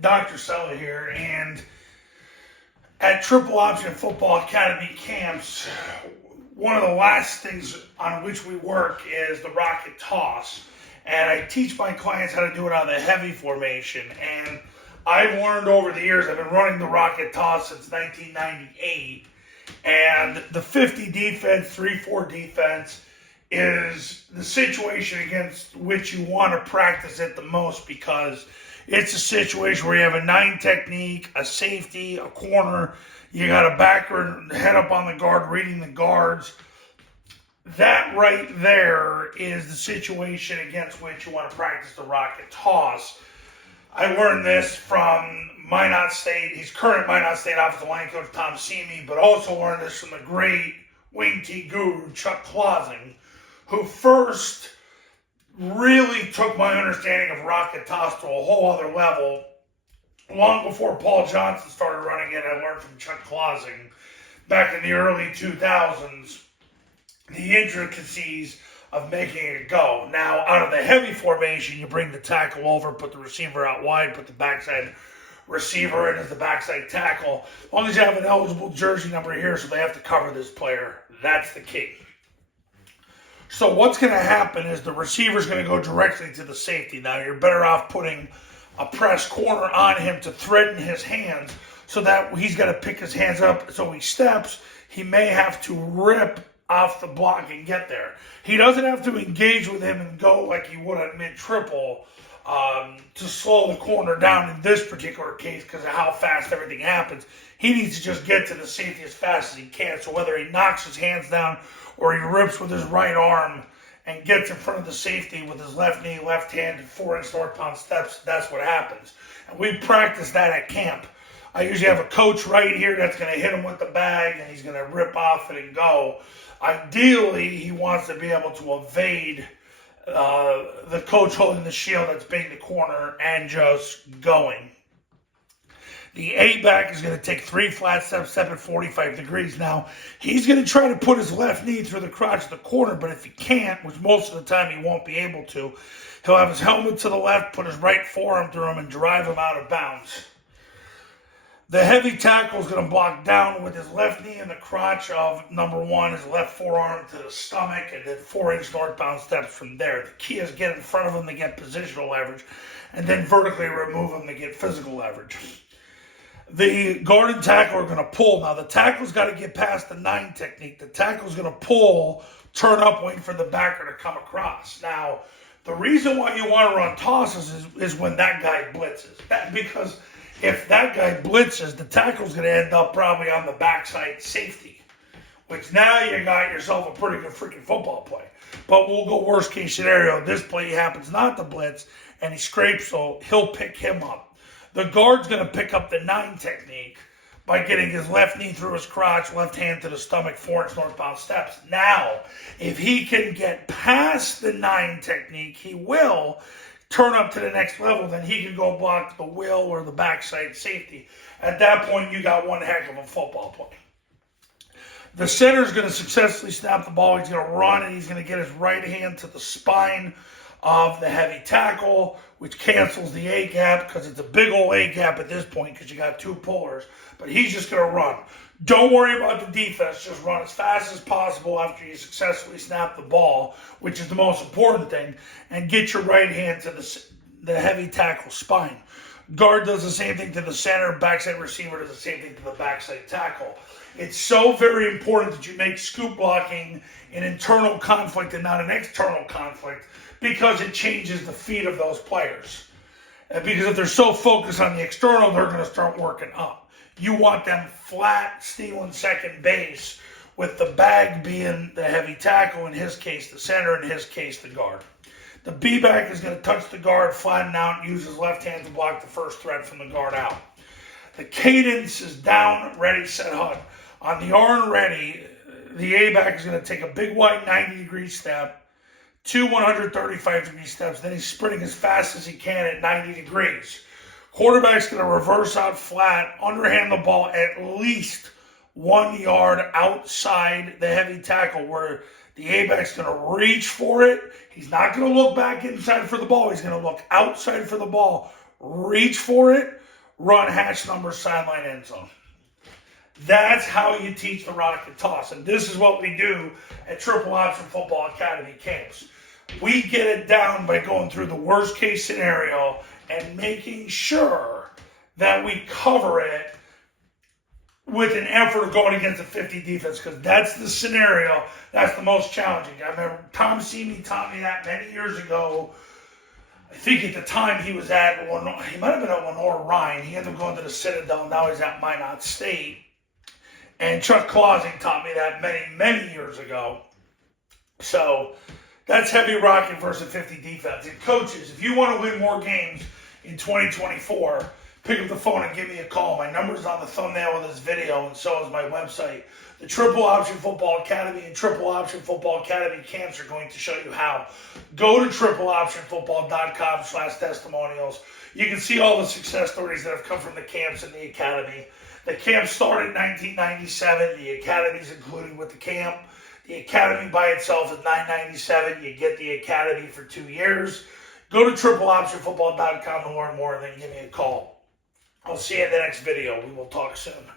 Dr. Sella here, and at Triple Option Football Academy camps, one of the last things on which we work is the rocket toss. And I teach my clients how to do it on the heavy formation. And I've learned over the years, I've been running the rocket toss since 1998. And the 50 defense, 3-4 defense is the situation against which you want to practice it the most, because it's a situation where you have a 9 technique, a safety, a corner. You got a backer head up on the guard, reading the guards. That right there is the situation against which you want to practice the rocket toss. I learned this from Minot State. He's current Minot State offensive line coach Tom Seamy, but also learned this from the great wing T guru Chuck Clausing, who first really took my understanding of rocket toss to a whole other level. Long before Paul Johnson started running it, I learned from Chuck Clausing back in the early 2000s the intricacies of making it go. Now, out of the heavy formation, you bring the tackle over, put the receiver out wide, put the backside receiver in as the backside tackle. As long as you have an eligible jersey number here, so they have to cover this player, that's the key. So what's going to happen is the receiver's going to go directly to the safety. Now, you're better off putting a press corner on him to threaten his hands, so that he's got to pick his hands up. So he steps, he may have to rip off the block and get there. He doesn't have to engage with him and go like he would at mid-triple to slow the corner down in this particular case because of how fast everything happens. He needs to just get to the safety as fast as he can. So whether he knocks his hands down or he rips with his right arm and gets in front of the safety with his left knee, left hand, and 4-inch northbound steps, that's what happens. And we practice that at camp. I usually have a coach right here that's going to hit him with the bag, and he's going to rip off it and go. Ideally, he wants to be able to evade the coach holding the shield that's being the corner and just going. The A-back is going to take 3 flat steps, step at 45 degrees. Now, he's going to try to put his left knee through the crotch of the corner, but if he can't, which most of the time he won't be able to, he'll have his helmet to the left, put his right forearm through him, and drive him out of bounds. The heavy tackle is going to block down with his left knee in the crotch of number 1, his left forearm to the stomach, and then 4-inch northbound steps from there. The key is get in front of him to get positional leverage, and then vertically remove him to get physical leverage. The guard and tackle are going to pull. Now, the tackle's got to get past the 9 technique. The tackle's going to pull, turn up, wait for the backer to come across. Now, the reason why you want to run tosses is when that guy blitzes. Because if that guy blitzes, the tackle's going to end up probably on the backside safety, which now you got yourself a pretty good freaking football play. But we'll go worst case scenario. This play happens not to blitz, and he scrapes, so he'll pick him up. The guard's going to pick up the 9 technique by getting his left knee through his crotch, left hand to the stomach, 4-inch northbound steps. Now, if he can get past the 9 technique, he will turn up to the next level, then he can go block the will or the backside safety. At that point, you got one heck of a football play. The center is going to successfully snap the ball. He's going to run, and he's going to get his right hand to the spine of the heavy tackle, which cancels the A-gap because it's a big old A-gap at this point because you got 2 pullers. But he's just going to run. Don't worry about the defense. Just run as fast as possible after you successfully snap the ball, which is the most important thing, and get your right hand to the heavy tackle spine. Guard does the same thing to the center. Backside receiver does the same thing to the backside tackle. It's so very important that you make scoop blocking an internal conflict and not an external conflict, because it changes the feet of those players. And because if they're so focused on the external, they're going to start working up. You want them flat, stealing second base, with the bag being the heavy tackle, in his case the center, in his case the guard. The B-back is going to touch the guard, flatten out, and use his left hand to block the first threat from the guard out. The cadence is down, ready, set, hug. On the R and ready, the A-back is going to take a big wide 90-degree step, 2 135-degree steps, then he's sprinting as fast as he can at 90 degrees. Quarterback's going to reverse out flat, underhand the ball at least 1 yard outside the heavy tackle, where the A-back's going to reach for it. He's not going to look back inside for the ball. He's going to look outside for the ball, reach for it, run, hash number, sideline, end zone. That's how you teach the rocket toss. And this is what we do at Triple Option Football Academy camps. We get it down by going through the worst case scenario and making sure that we cover it with an effort of going against a 50 defense, because that's the scenario that's the most challenging. I remember Tom Seamy taught me that many years ago. I think at the time he was at, he might have been at Lenore Ryan. He ended up going to the Citadel. Now he's at Minot State. And Chuck Clausing taught me that many, many years ago. So that's heavy rocking versus 50 defense. And coaches, if you want to win more games in 2024, pick up the phone and give me a call. My number is on the thumbnail of this video, and so is my website. The Triple Option Football Academy and Triple Option Football Academy camps are going to show you how. Go to tripleoptionfootball.com/testimonials. You can see all the success stories that have come from the camps and the academy. The camp started in 1997. The academy is included with the camp. The academy by itself is $997. You get the academy for 2 years. Go to tripleoptionfootball.com to learn more, and then give me a call. I'll see you in the next video. We will talk soon.